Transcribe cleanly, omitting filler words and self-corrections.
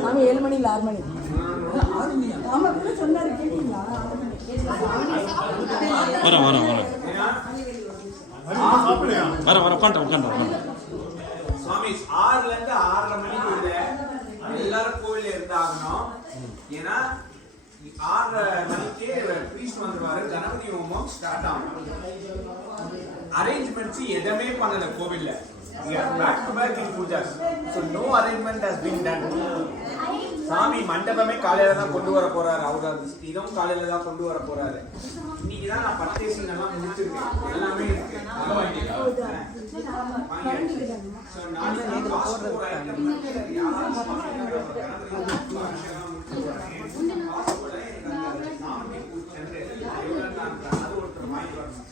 சாமி 7 மணி இல்லை 6 மணி. ஆமா கூட சொன்னாரு கேட்டீங்களா? வரேன் வரேன் வரேன் வரேன் வரேன் உட்காந்துட்டேன். சுவாமி 6ல இருந்து 6:30 மணிக்குள்ள எல்லாரும் கோயில இருந்தாகணும். ஏன்னா 6:30 மணிக்கு பிரீஸ்ட் வந்துருவாரு. கணபதி ஹோமம் ஸ்டார்ட் ஆகும். அரேஞ்ச்மெண்ட்ஸ் எதுவுமே பண்ணல கோவில்ல. We are back to back in pujas, so no arrangement has been done. சாமி மண்டபமே காலையில தான் கொண்டு வர போறாரு. அவரு இதுவும் காலையில தான் கொண்டு வர போறாரு. இன்னைக்கு தான் நான் பர்ச்சேசிங் எல்லாம் முடிச்சிருக்கேன். எல்லாமே இருக்கு. சோ நாளைக்கு காசு போற ஐட்டம் யாராவது சாமி பூஜை அது ஒருத்தர் வாங்கி வரணும்.